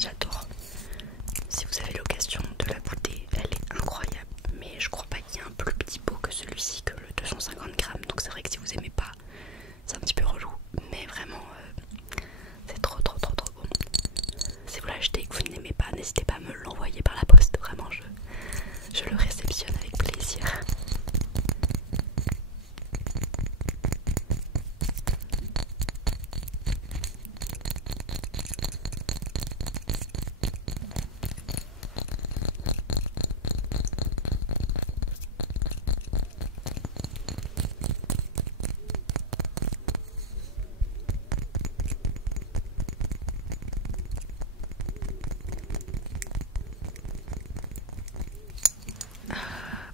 j'adore. Si vous avez l'occasion de la goûter, elle est incroyable. Mais je crois pas qu'il y ait un plus petit pot que celui-ci, que le 250 grammes. Donc c'est vrai que si vous aimez pas, c'est un petit peu relou. Mais vraiment, c'est trop bon. Si vous l'achetez et que vous n'aimez pas, n'hésitez pas à me l'envoyer par la poste. Vraiment, je le réceptionne avec plaisir.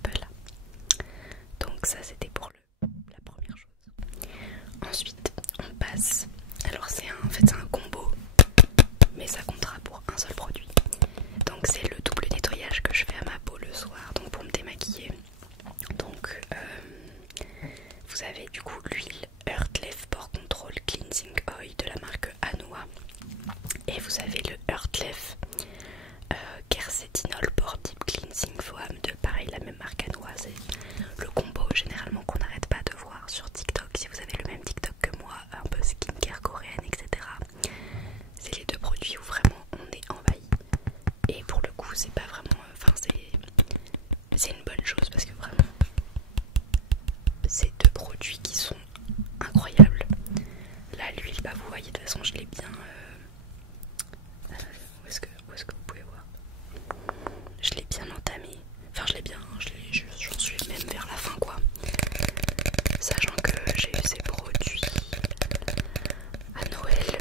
Voilà. Donc ça c'était pour la première chose. Ensuite on passe. Alors en fait c'est un combo, mais ça comptera pour un seul produit. Donc c'est le double nettoyage que je fais à ma peau le soir, donc pour me démaquiller. Donc vous avez du coup l'huile Heartlef Pore Control Cleansing Oil de la marque Anoa. Et vous avez le Heartlef Quercétinol Pore Deep Cleansing Foam de pareil la même marque Anoa. C'est le combo généralement qu'on n'arrête pas de voir sur TikTok. Si vous avez le même TikTok que moi, un peu skincare coréenne, etc. C'est les deux produits où vraiment on est envahi. Et pour le coup c'est pas vraiment... Enfin c'est une bonne chose parce que vraiment c'est deux produits qui sont incroyables. Là l'huile, bah vous voyez de toute façon je l'ai bien... où est-ce que vous pouvez voir? Je l'ai bien entamé. Enfin je l'ai bien, j'en suis même vers la fin quoi. Sachant que j'ai eu ces produits à Noël.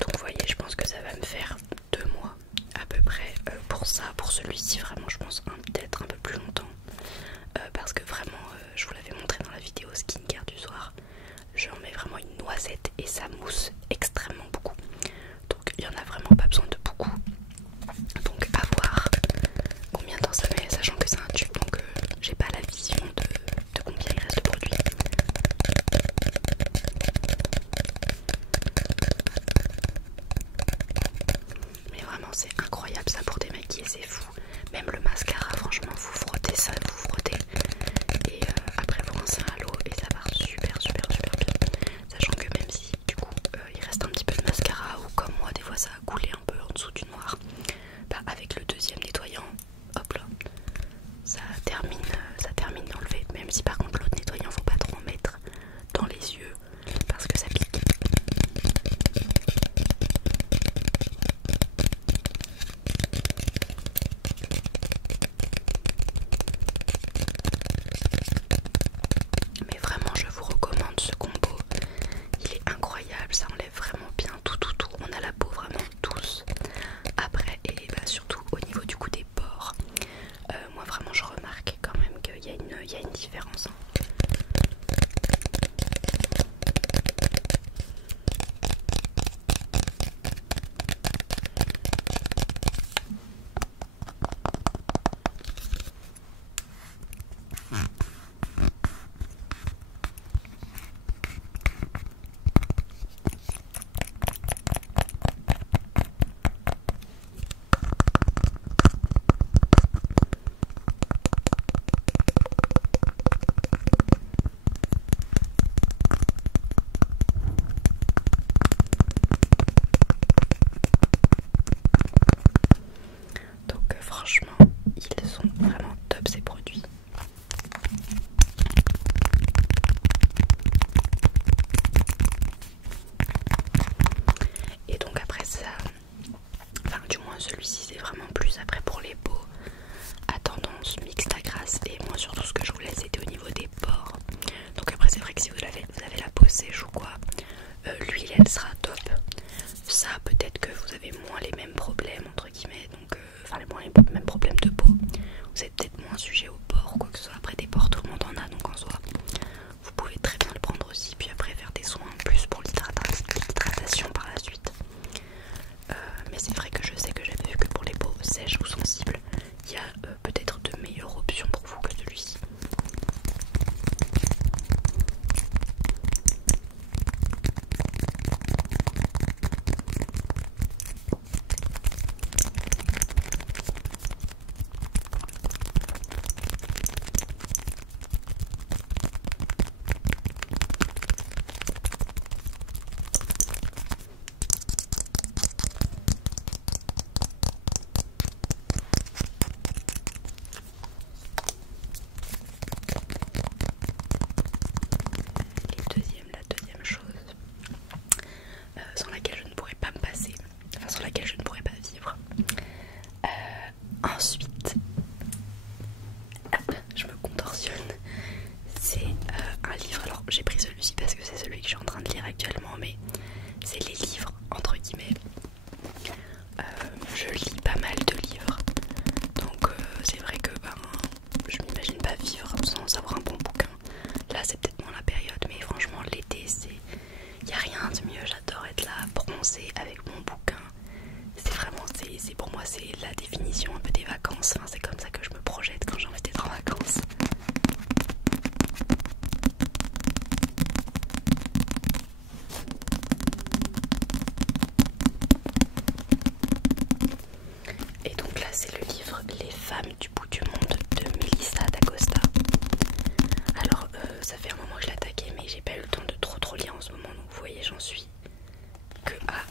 Donc vous voyez, je pense que ça va me faire 2 mois à peu près pour ça. Pour celui-ci vraiment je pense peut-être un peu plus longtemps. Parce que vraiment, je vous l'avais montré dans la vidéo skincare du soir, j'en mets vraiment une noisette et ça mousse extrêmement beaucoup. Donc il n'y en a vraiment pas besoin de beaucoup. Donc à voir combien de temps ça met, sachant que c'est un tube, donc j'ai pas la vision de combien il reste de produit. Mais vraiment c'est incroyable ça pour démaquiller, c'est fou. Même le mascara, franchement vous frottez ça, vous frottez et après vous rincez à l'eau et ça part super bien. Sachant que même si du coup il reste un petit peu de mascara ou comme moi des fois ça a coulé un peu en dessous du noir, bah avec le deuxième nettoyant, hop là, ça termine d'enlever. Même si par contre l'autre nettoyant faut pas trop en mettre dans les yeux parce que ça pique. Mais vraiment je vous recommande ce combo, il est incroyable, ça enlève vraiment bien tout. On a la peau vraiment douce après et bah, surtout au niveau du coup des pores. Moi vraiment je remarque quand même qu'il y a une différence. Donc franchement ils sont vraiment top ces produits. Et donc après ça, enfin du moins celui-ci c'est vraiment plus après pour les peaux à tendance mixte à grasse. Et moi surtout ce que je voulais c'était au niveau des pores. Donc après c'est vrai que si vous avez la peau sèche ou quoi, l'huile elle sera top. Ça peut-être que vous avez moins les mêmes problèmes entre guillemets, donc enfin les mêmes problèmes de peau. Vous êtes peut-être moins sujet aux pores ou quoi que ce soit. Après des pores tout le monde en a, donc en soi vous pouvez très bien le prendre aussi. Puis après faire des soins en plus pour l'hydratation par la suite. Mais c'est vrai que je sais que j'avais vu que pour les peaux sèches ou sensibles, il y a peut-être de meilleures options pour vous que celui-ci. moi c'est la définition un peu des vacances, enfin, c'est comme ça que je me projette quand j'ai envie d'être en vacances. Et donc là c'est le livre Les femmes du bout du monde de Melissa d'Acosta. Alors ça fait un moment que je l'ai attaqué mais j'ai pas eu le temps de trop lire en ce moment, donc vous voyez j'en suis que à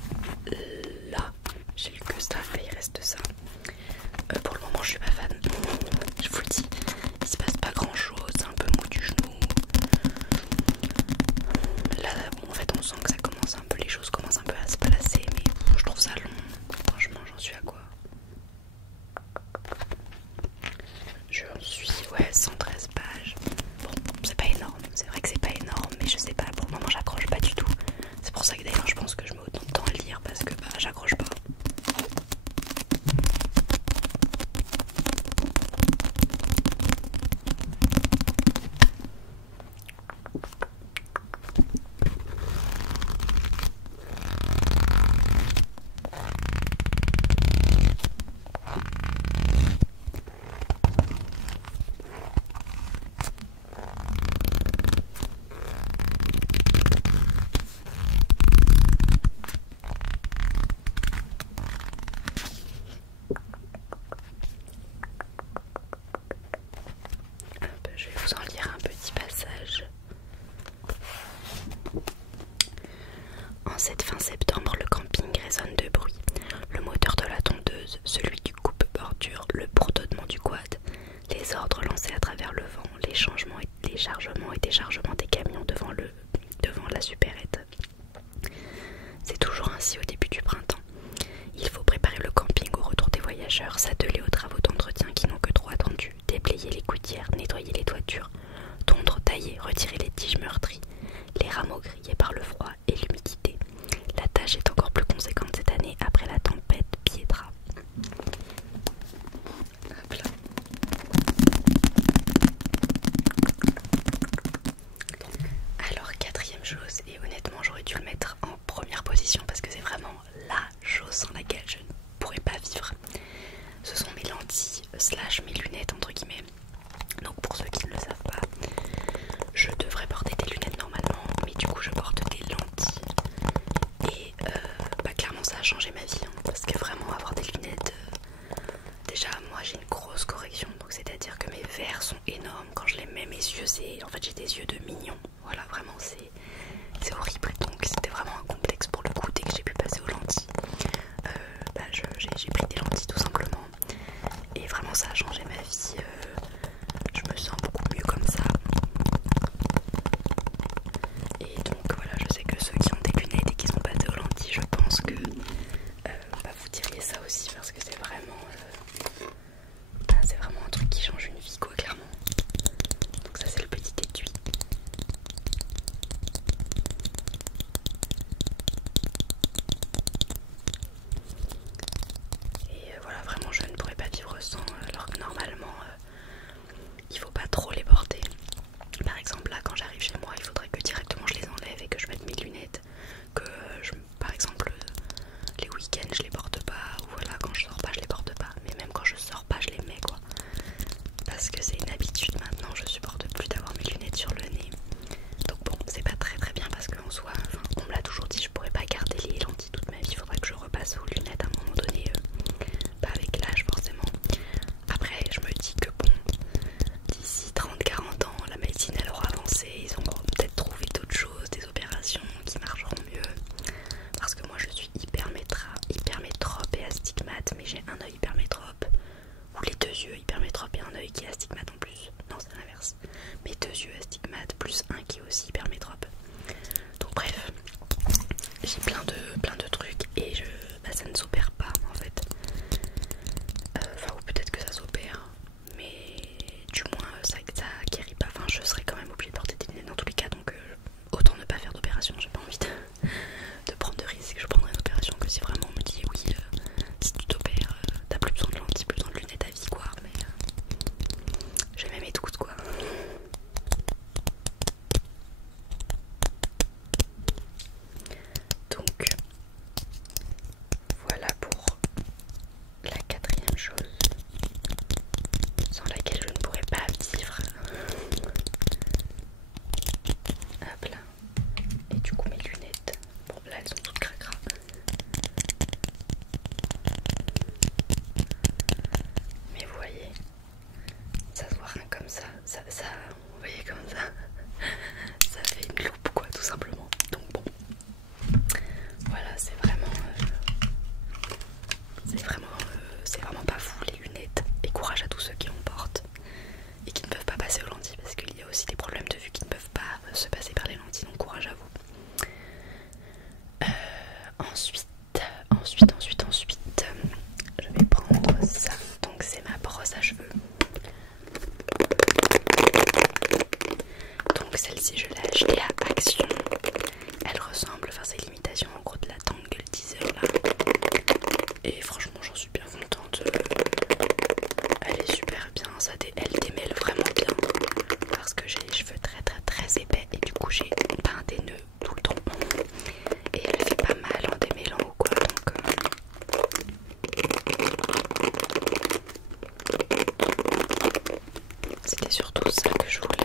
là, j'ai lu que ça, il reste ça. Pour le moment je suis pas fan, je vous le dis, il se passe pas grand chose, c'est un peu mou du genou. Là bon, en fait on sent que ça commence un peu, les choses commencent un peu à se placer, mais je trouve ça long, franchement j'en suis à quoi? J'en suis, ouais, 113 pages. Bon, c'est pas énorme, c'est vrai que c'est pas énorme, mais je sais pas, pour le moment j'accroche pas du tout. C'est pour ça que d'ailleurs je pense que je mets autant de temps à lire parce que bah j'accroche pas. Je vais vous en lire un petit passage. En cette fin septembre, le camping résonne de bruit. Le moteur de la tondeuse, celui du coupe-bordure, le bourdonnement du quad, les ordres lancés à travers le vent, les chargements et déchargements des camions devant la supérette. C'est toujours ainsi au début du printemps. Il faut préparer le camping au retour des voyageurs, s'atteler aux travaux d'entretien qui n'ont que trop attendu, déblayer les gouttières, nettoyer les toitures, tondre, tailler, retirer les tiges meurtries, les rameaux grillés par le froid et l'humidité. La tâche est encore plus conséquente cette année après la tempête Pietra. Hop là. Alors quatrième chose, et honnêtement j'aurais dû le mettre en première position parce que c'est vraiment la chose sans laquelle je ne pourrais pas vivre. Ce sont mes lentilles slash mes lunettes entre guillemets. Donc pour ceux qui ne le savent pas, je devrais porter des lunettes normalement, mais du coup je porte des lentilles. Et bah clairement ça a changé ma vie, hein, parce que vraiment avoir des lunettes, déjà moi j'ai une grosse correction, donc c'est à dire que mes verres sont énormes. Quand je les mets, mes yeux, en fait j'ai des yeux de mignon. Voilà, vraiment c'est horrible, donc c'était vraiment un complexe pour le coup. Dès que j'ai pu passer aux lentilles, bah, j'ai pris des lentilles tout simplement, et vraiment ça a changé ma vie. Je me sens beaucoup mieux comme ça. Et donc voilà, je sais que ceux qui ont des lunettes et qui sont passés aux lentilles, je pense que bah, vous diriez ça aussi, parce que c'est vraiment un truc qui change une vie quoi, clairement. Donc ça c'est le petit étui. Et voilà, vraiment je ne pourrais pas vivre sans, alors que normalement il faut pas trop les porter. Par exemple là quand j'arrive chez moi, il faudrait que directement je les enlève et que je mette mes lunettes. Que par exemple les week-ends je les porte pas, ou voilà quand je sors pas je les porte pas. Mais même quand je sors pas je les mets quoi. Parce que c'est une habitude maintenant, je supporte plus d'avoir mes lunettes sur le nez. Donc bon, c'est pas très bien parce qu'en soi, on me l'a toujours dit, je pourrais pas garder les lentilles toute ma vie. Il faudrait que je repasse aux lunettes à un moment donné, pas avec l'âge forcément. Après je me dis que bon, d'ici 30-40 ans, la médecine elle aura avancé, ils ont peut-être trouvé d'autres choses, des opérations qui marcheront mieux. Parce que moi je suis hypermétrope et astigmate, mais j'ai un œil hypermétrope, ou les deux yeux hypermétrope et un œil qui est astigmate en plus. Non, c'est l'inverse. Mes deux yeux astigmates plus un qui est aussi hypermétrope. Donc bref, j'ai plein de trucs et bah, ça ne s'opère pas en fait. Enfin, ou peut-être que ça s'opère, mais du moins ça guérit pas. Enfin, je serais quand même obligée de porter des lunettes dans tous les cas, donc autant ne pas faire d'opération. J'ai pas envie de prendre de risques. Je prendrai une opération que si vraiment on me dit oui, si tu t'opères, t'as plus besoin de lentilles, plus besoin de lunettes à vie quoi. Mais vous voyez comme ça fait une loupe quoi, tout simplement. Donc bon, voilà, c'est vraiment pas fou les lunettes. Et courage à tous ceux qui en portent et qui ne peuvent pas passer aux lentilles, parce qu'il y a aussi des problèmes de vue qui ne peuvent pas se passer par les lentilles, donc courage à vous. Ensuite, je vais prendre ça. Donc c'est ma brosse à cheveux. Donc celle-ci je l'ai achetée à Action. Elle ressemble, enfin c'est l'imitation en gros de la Tangle Teaser là. Et franchement j'en suis bien contente. Elle est super bien, elle démêle vraiment bien. Parce que j'ai les cheveux très épais et du coup j'ai peint des nœuds tout le temps. Et elle fait pas mal en démêlant ou quoi, donc c'était surtout ça que je voulais.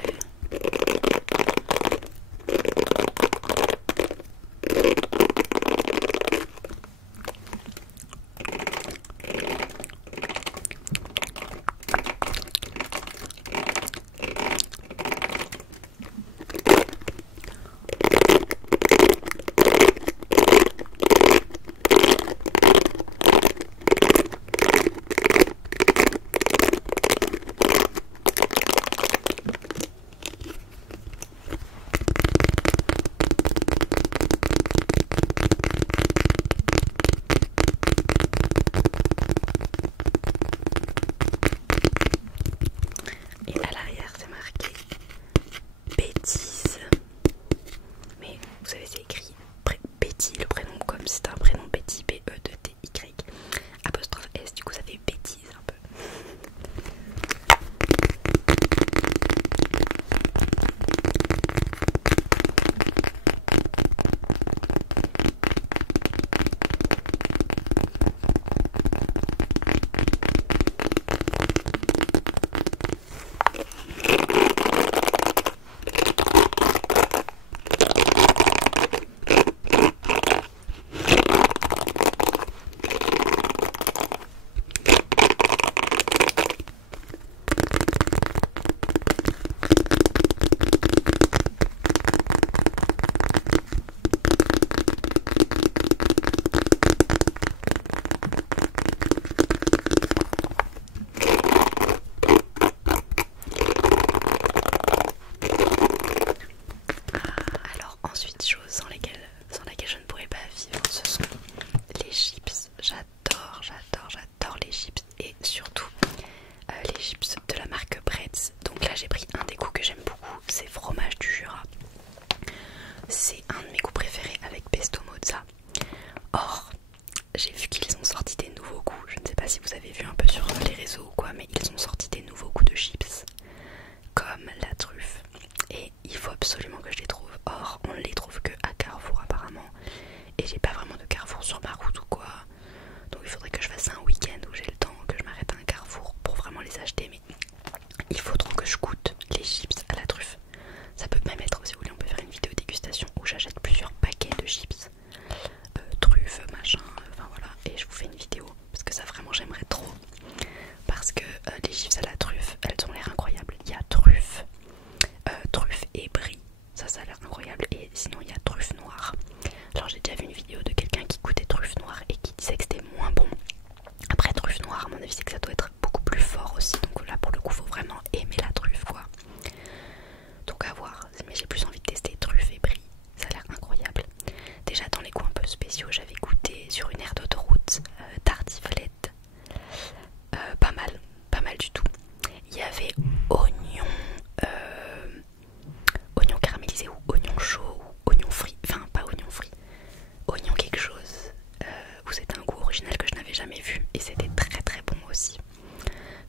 Jamais vu et c'était très bon aussi.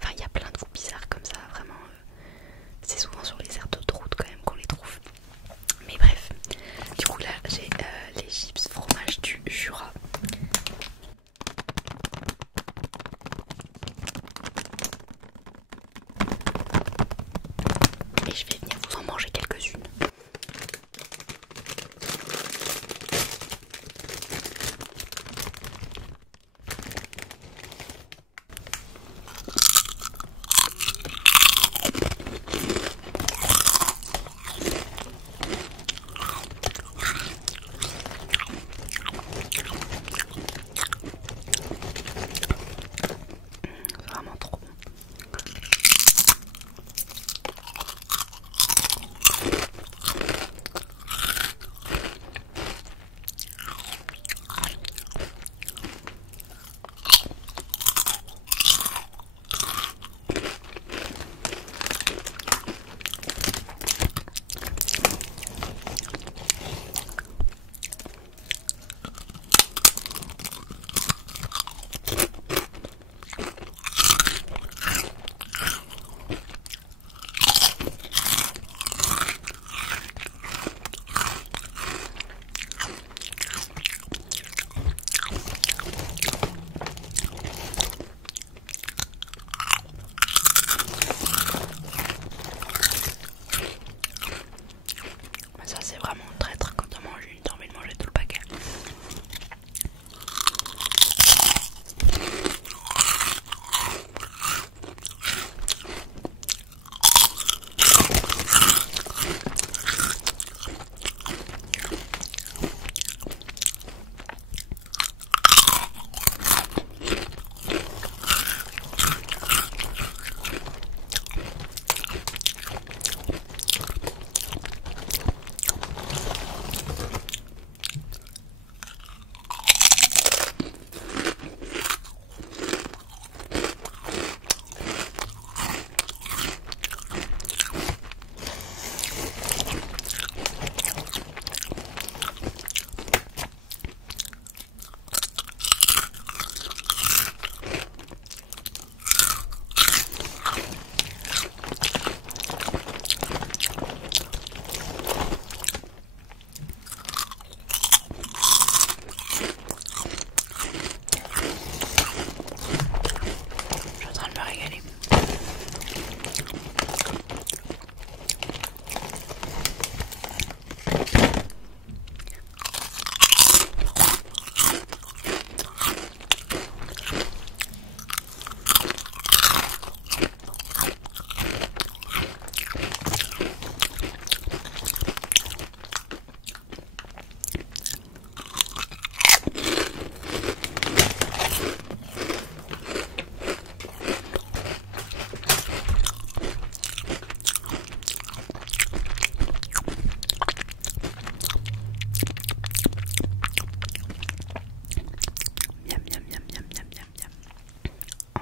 Enfin il y a plein de goûts bizarres comme ça, vraiment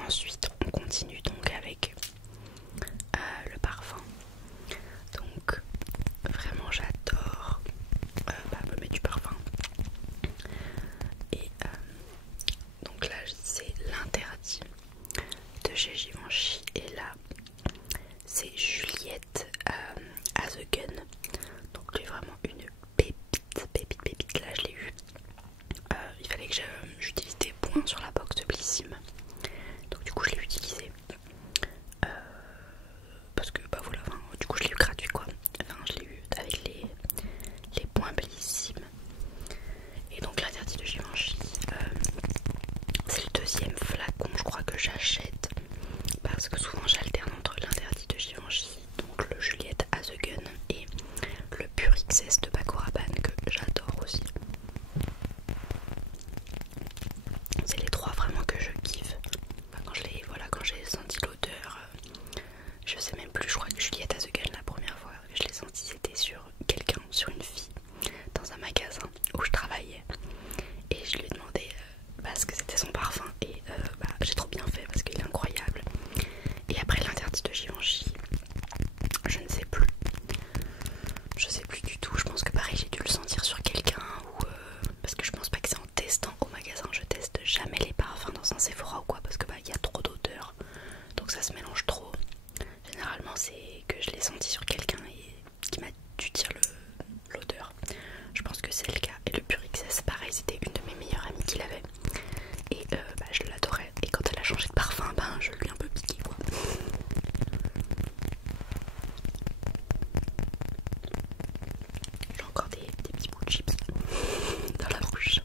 ensuite on continue donc avec le parfum. Donc vraiment j'adore me mettre du parfum. Et donc là c'est l'interdit de chez Givenchy, et là c'est Juliette As a Gun. Donc lui vraiment une pépite, là je l'ai eu. Il fallait que j'utilise des points sur la box de Blissim, donc du coup je l'ai utilisé parce que bah voilà, enfin, du coup je l'ai eu gratuit quoi, enfin je l'ai eu avec les points Blissim. Et donc l'interdit de Givenchy, c'est le deuxième flacon je crois que j'achète, parce que souvent j'alterne entre l'interdit de Givenchy, donc le Juliette As a Gun, et le Pure XS de Paco Rabanne que j'adore aussi. C'est les trois vraiment que je kiffe. Quand j'ai senti l'odeur, je sais même plus, je crois que Juliette As a Gun, la première fois que je l'ai senti c'était sur quelqu'un, sur une fille, dans un magasin où je travaillais, et je lui ai demandé ce que c'était son parfum, et j'ai trop bien fait parce qu'il est incroyable. Et après l'interdit de Givenchy, je ne sais plus. Je sais plus du tout, je pense que pareil j'ai dû le sentir sur quelqu'un, ou parce que je pense pas que c'est en testant au magasin. Je teste jamais les parfums dans un Sephora ou quoi, parce que il y a trop d'odeurs, donc ça se mélange trop. Généralement c'est que je l'ai senti sur quelqu'un et qui m'a dû dire l'odeur. Je pense que c'est le cas. Et le Pure XS pareil, c'était une de mes meilleures amies qui l'avait, et je l'adorais, et quand elle a changé de parfum, je lui ai un peu piqué quoi. J'ai encore des petits bouts de chips dans la bouche.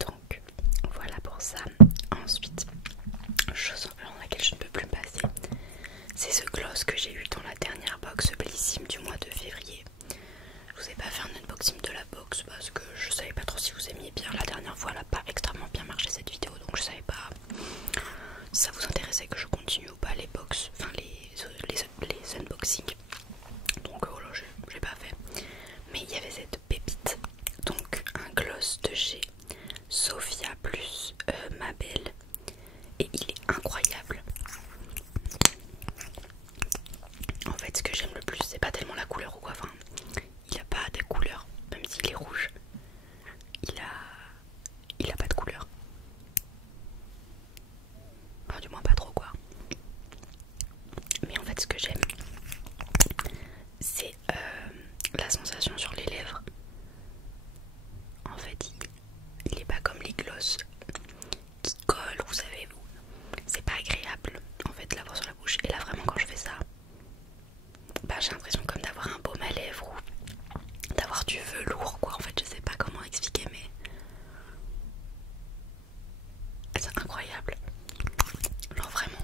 Donc voilà pour ça. Ensuite, chose dans laquelle je ne peux plus me passer, c'est ce gloss que j'ai eu dans la dernière box Blissim du mois de février. Je vous ai pas fait un unboxing de la box parce que je savais pas trop si vous aimiez bien. La dernière fois elle a pas extrêmement bien marché cette vidéo, donc je savais pas si ça vous intéressait que je continue ou pas les box, enfin les unboxings. Donc voilà, j'ai pas fait. Mais il y avait cette pépite, donc un gloss de chez Sophia plus Ma Belle, et il est incroyable. En fait ce que j'aime le plus c'est pas tellement la couleur ou quoi, enfin il a pas de couleur, même s'il est rouge, il a pas de couleur, enfin du moins pas trop quoi. Mais en fait ce que j'aime c'est la sensation sur les lèvres. En fait il est pas comme les gloss qui collent, vous savez, c'est pas agréable en fait de l'avoir sur la bouche. Et là vraiment quand je fais ça, j'ai l'impression comme d'avoir un baume à lèvres ou d'avoir du velours quoi. En fait je sais pas comment expliquer, mais c'est incroyable, genre vraiment.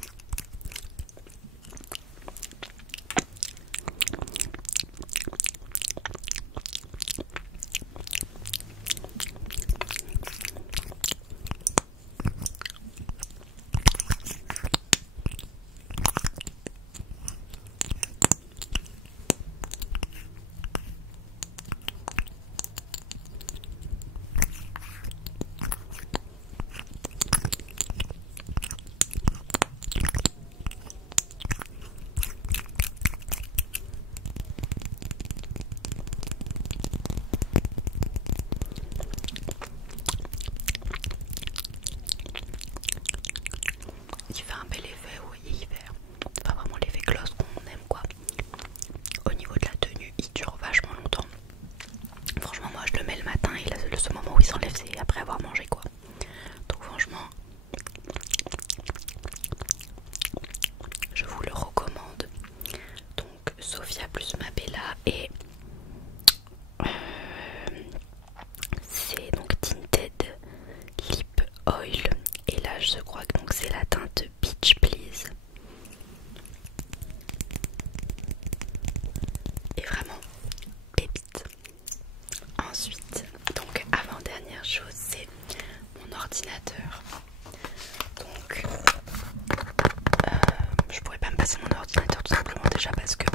passer mon ordinateur tout simplement déjà parce que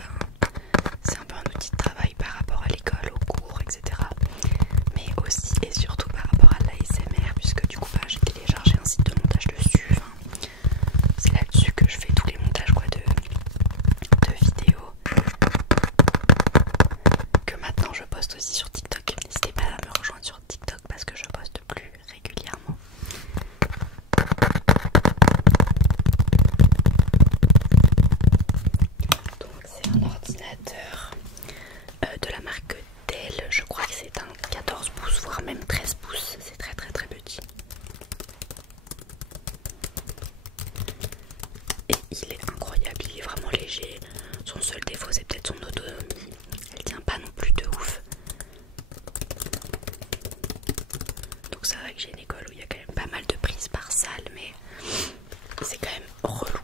c'est un peu un outil de travail par rapport à l'école, aux cours, etc. Mais aussi et surtout par rapport à l'ASMR puisque du coup j'ai téléchargé un site de montage dessus. Enfin, c'est là-dessus que je fais tous les montages quoi, de vidéos. Que maintenant je poste aussi sur TikTok. N'hésitez pas à me rejoindre sur TikTok parce que je poste plus régulièrement. Donc c'est un ordinateur de la marque Dell. Je crois que c'est un 14 pouces voire même 13 pouces. C'est très très très petit. Et il est incroyable, il est vraiment léger. Son seul défaut c'est peut-être son autonomie. Elle tient pas non plus de ouf. Donc c'est vrai que j'ai une école où il y a quand même pas mal de prises par salle, mais c'est quand même relou.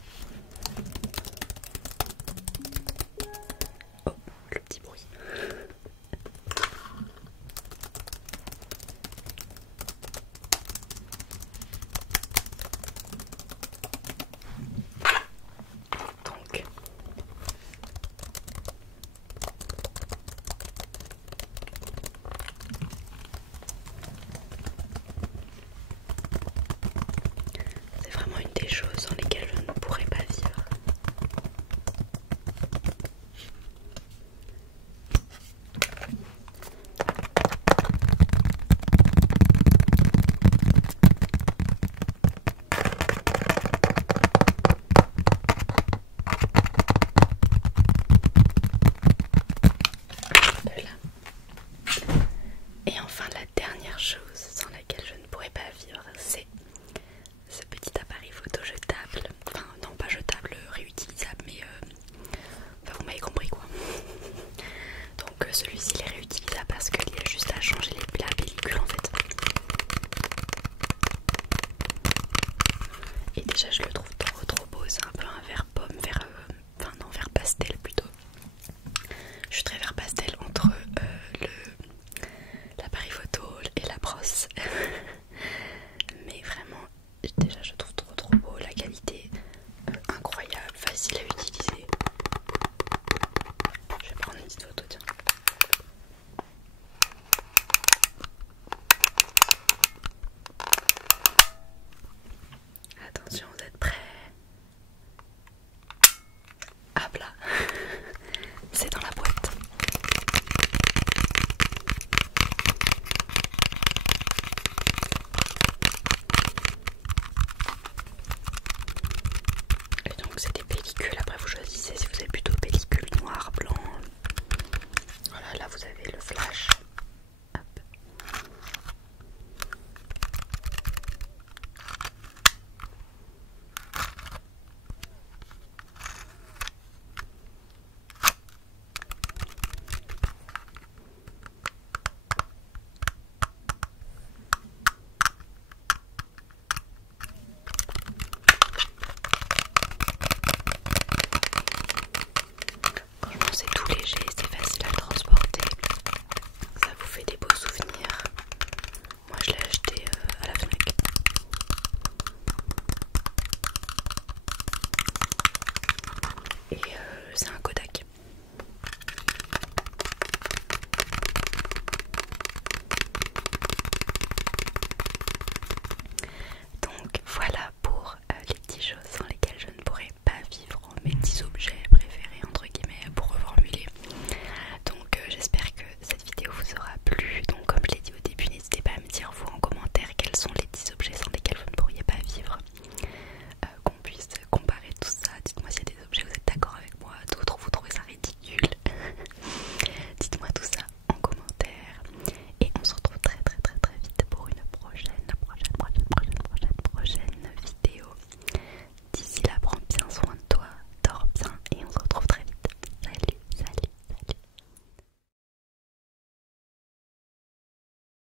Oh, le petit bruit. Donc c'est vraiment une des choses sans lesquelles je ne pourrais pas vivre. Voilà. Et enfin la dernière chose sans laquelle je ne pourrais pas vivre, c'est ce petit appareil photo jetable. Enfin non pas jetable, réutilisable, mais enfin, vous m'avez compris quoi. Donc celui-ci il est réutilisable parce qu'il y a juste à changer la pellicule en fait. Et déjà je le trouve trop beau, c'est un peu un vert pomme, enfin non vert pastel plutôt. Je suis très vert pastel entre l'appareil photo et la brosse. Mais vraiment déjà je trouve trop beau, la qualité incroyable, facile à utiliser. Je vais prendre une petite photo tiens. Attention, vous êtes prêts? Hop là.